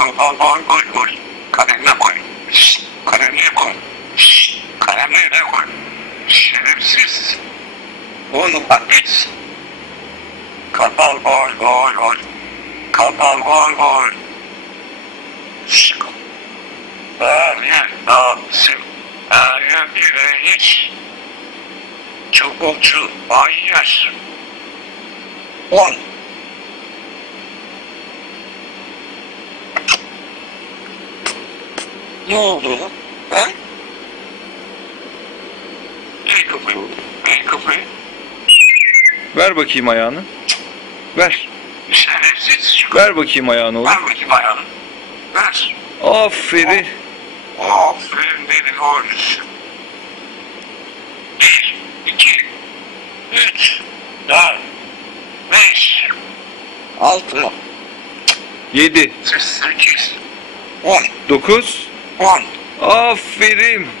koy koy koy koy. Kalemle koy. Şşt, kalemle koy. Şşt, kalemle de koy. Şerefsiz. Oğlum bak git. Kartal gol gol gol. Kartal gol gol. Şşt. Her yer dağılsın. Her yer hiç. Çubuğu manyak. On. Ne oldu? Ha? Ey kapıyı. Ey kapıyı. Ver bakayım ayağını. Ver. Şerefsiz Ver bakayım ayağını oğlum. Ver bakayım ayağını. Ver. Aferin. Aferin benim oğlum. Bir, iki, üç, dört, beş, altı, Yedi. sekiz, on, Dokuz. On. Aferin.